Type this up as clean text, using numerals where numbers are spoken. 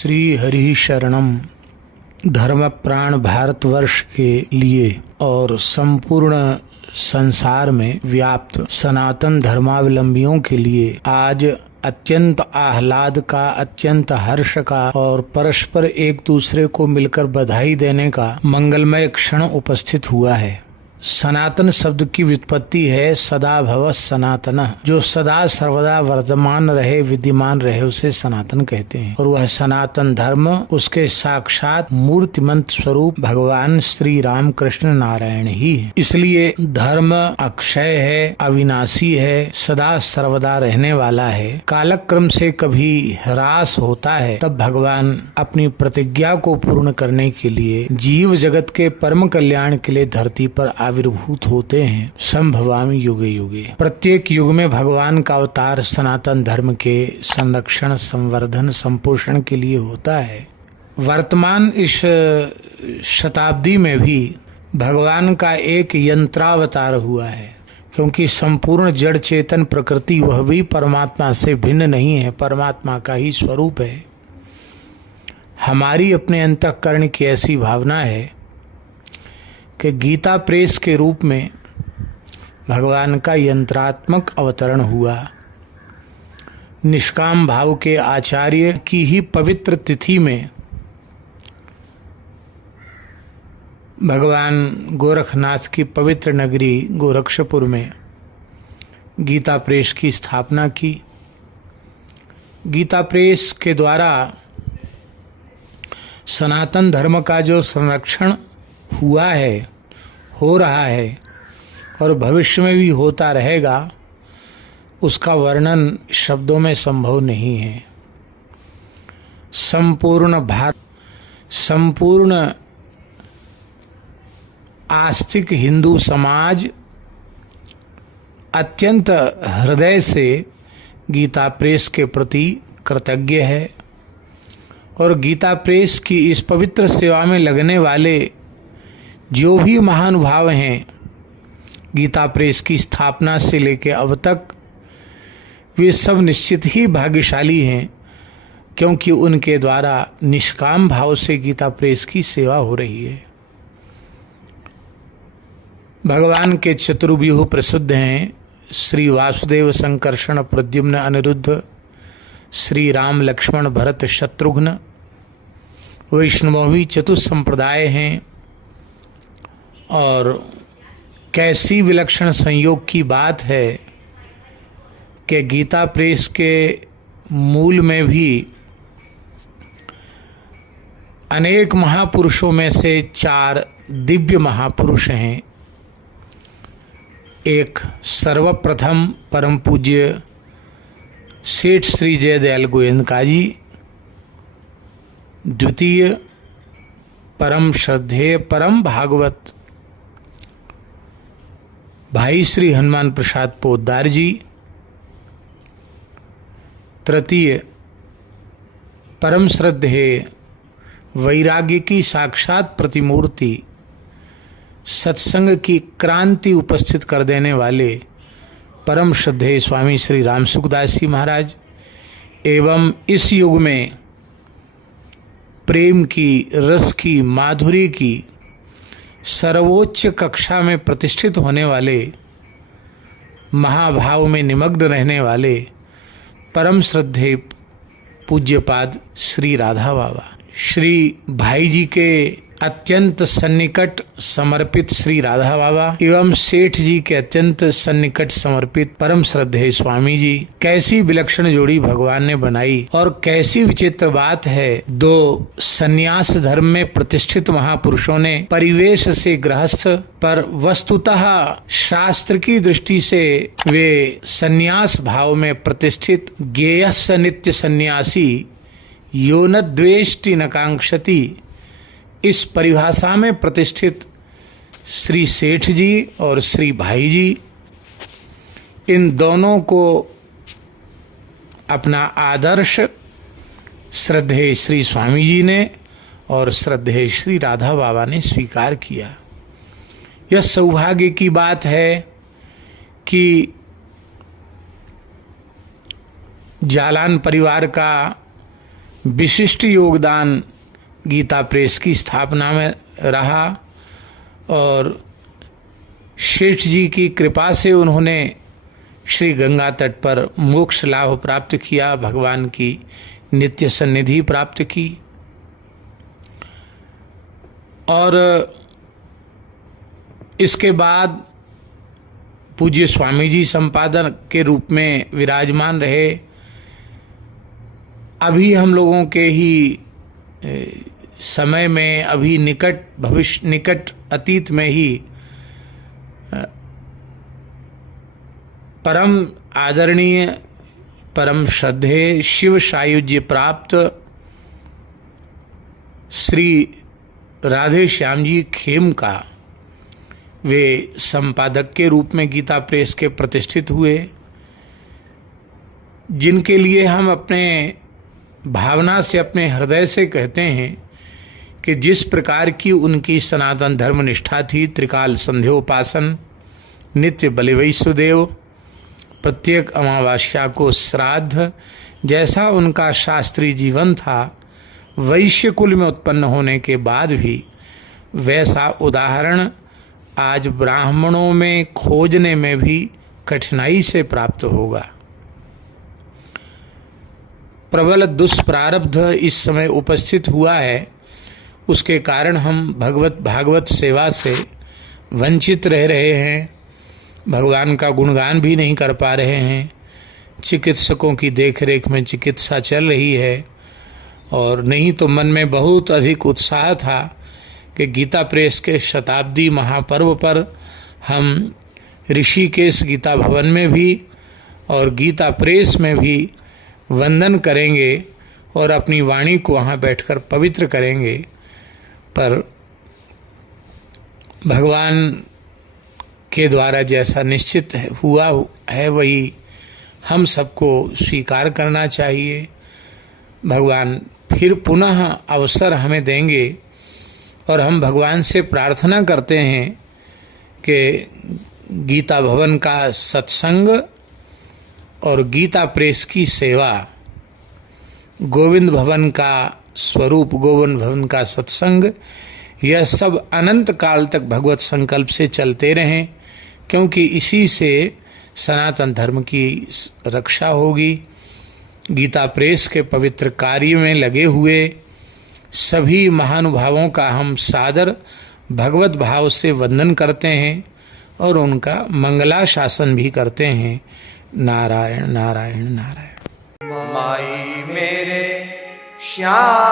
श्री हरि शरणम धर्म प्राण भारतवर्ष के लिए और संपूर्ण संसार में व्याप्त सनातन धर्मावलंबियों के लिए आज अत्यंत आह्लाद का, अत्यंत हर्ष का और परस्पर एक दूसरे को मिलकर बधाई देने का मंगलमय क्षण उपस्थित हुआ है। सनातन शब्द की व्युत्पत्ति है सदा भव सनातन, जो सदा सर्वदा वर्तमान रहे, विद्यमान रहे, उसे सनातन कहते हैं। और वह सनातन धर्म उसके साक्षात मूर्तिमंत स्वरूप भगवान श्री राम कृष्ण नारायण ही है। इसलिए धर्म अक्षय है, अविनाशी है, सदा सर्वदा रहने वाला है। कालक्रम से कभी ह्रास होता है तब भगवान अपनी प्रतिज्ञा को पूर्ण करने के लिए जीव जगत के परम कल्याण के लिए धरती पर आविर्भूत होते हैं। संभवामि युगे युगे। प्रत्येक युग में भगवान का अवतार सनातन धर्म के संरक्षण, संवर्धन, संपोषण के लिए होता है। वर्तमान इस शताब्दी में भी भगवान का एक यंत्रावतार हुआ है, क्योंकि संपूर्ण जड़ चेतन प्रकृति वह भी परमात्मा से भिन्न नहीं है, परमात्मा का ही स्वरूप है। हमारी अपने अंतःकरण की ऐसी भावना है कि गीता प्रेस के रूप में भगवान का यंत्रात्मक अवतरण हुआ। निष्काम भाव के आचार्य की ही पवित्र तिथि में भगवान गोरखनाथ की पवित्र नगरी गोरक्षपुर में गीता प्रेस की स्थापना की। गीता प्रेस के द्वारा सनातन धर्म का जो संरक्षण हुआ है, हो रहा है और भविष्य में भी होता रहेगा, उसका वर्णन शब्दों में संभव नहीं है। संपूर्ण आस्तिक हिंदू समाज अत्यंत हृदय से गीता प्रेस के प्रति कृतज्ञ है और गीता प्रेस की इस पवित्र सेवा में लगने वाले जो भी महानुभाव हैं, गीता प्रेस की स्थापना से लेकर अब तक, वे सब निश्चित ही भाग्यशाली हैं, क्योंकि उनके द्वारा निष्काम भाव से गीता प्रेस की सेवा हो रही है। भगवान के चतुर्व्यूह प्रसिद्ध हैं, श्री वासुदेव संकर्षण प्रद्युम्न अनिरुद्ध, श्री राम लक्ष्मण भरत शत्रुघ्न। वैष्णवी चतुसंप्रदाय हैं और कैसी विलक्षण संयोग की बात है कि गीता प्रेस के मूल में भी अनेक महापुरुषों में से 4 दिव्य महापुरुष हैं। एक सर्वप्रथम परम पूज्य सेठ श्री जयदयाल गोयनका जी, द्वितीय परम श्रद्धेय परम भागवत भाई श्री हनुमान प्रसाद पोद्दार जी, तृतीय परम श्रद्धेय वैराग्य की साक्षात प्रतिमूर्ति, सत्संग की क्रांति उपस्थित कर देने वाले परम श्रद्धेय स्वामी श्री राम सुखदास जी महाराज, एवं इस युग में प्रेम की, रस की, माधुर्य की सर्वोच्च कक्षा में प्रतिष्ठित होने वाले, महाभाव में निमग्न रहने वाले परम श्रद्धेय पूज्यपाद श्री राधा बाबा, श्री भाई जी के अत्यंत सन्निकट समर्पित श्री राधा बाबा एवं सेठ जी के अत्यंत सन्निकट समर्पित परम श्रद्धेय स्वामी जी। कैसी विलक्षण जोड़ी भगवान ने बनाई और कैसी विचित्र बात है, 2 सन्यास धर्म में प्रतिष्ठित महापुरुषों ने परिवेश से गृहस्थ पर वस्तुतः शास्त्र की दृष्टि से वे सन्यास भाव में प्रतिष्ठित, ज्ञेयस्य नित्य सन्यासी यो न द्वेष्टि न कांक्षति, इस परिभाषा में प्रतिष्ठित श्री सेठ जी और श्री भाई जी, इन दोनों को अपना आदर्श श्रद्धेय श्री स्वामी जी ने और श्रद्धेय श्री राधा बाबा ने स्वीकार किया। यह सौभाग्य की बात है कि जालान परिवार का विशिष्ट योगदान गीता प्रेस की स्थापना में रहा और शेठ जी की कृपा से उन्होंने श्री गंगा तट पर मोक्ष लाभ प्राप्त किया, भगवान की नित्य सन्निधि प्राप्त की। और इसके बाद पूज्य स्वामी जी संपादक के रूप में विराजमान रहे। अभी हम लोगों के ही समय में, अभी निकट अतीत में ही परम आदरणीय, परम श्रद्धेय, शिव सायुज्य प्राप्त श्री राधे श्याम जी खेम का वे संपादक के रूप में गीता प्रेस के प्रतिष्ठित हुए, जिनके लिए हम अपने भावना से, अपने हृदय से कहते हैं कि जिस प्रकार की उनकी सनातन धर्म निष्ठा थी, त्रिकाल संध्योपासन, नित्य बलि वैश्वदेव, प्रत्येक अमावस्या को श्राद्ध, जैसा उनका शास्त्रीय जीवन था, वैश्य कुल में उत्पन्न होने के बाद भी वैसा उदाहरण आज ब्राह्मणों में खोजने में भी कठिनाई से प्राप्त होगा। प्रबल दुष्प्रारब्ध इस समय उपस्थित हुआ है, उसके कारण हम भागवत सेवा से वंचित रह रहे हैं, भगवान का गुणगान भी नहीं कर पा रहे हैं। चिकित्सकों की देखरेख में चिकित्सा चल रही है और नहीं तो मन में बहुत अधिक उत्साह था कि गीता प्रेस के शताब्दी महापर्व पर हम ऋषिकेश गीता भवन में भी और गीता प्रेस में भी वंदन करेंगे और अपनी वाणी को वहाँ बैठकर पवित्र करेंगे, पर भगवान के द्वारा जैसा निश्चित हुआ है वही हम सबको स्वीकार करना चाहिए। भगवान फिर पुनः अवसर हमें देंगे और हम भगवान से प्रार्थना करते हैं कि गीता भवन का सत्संग और गीता प्रेस की सेवा, गोविंद भवन का स्वरूप, गोविंद भवन का सत्संग, यह सब अनंत काल तक भगवत संकल्प से चलते रहें, क्योंकि इसी से सनातन धर्म की रक्षा होगी। गीता प्रेस के पवित्र कार्य में लगे हुए सभी महानुभावों का हम सादर भगवत भाव से वंदन करते हैं और उनका मंगलाशासन भी करते हैं। नारायण नारायण नारायण। माई मेरे श्याम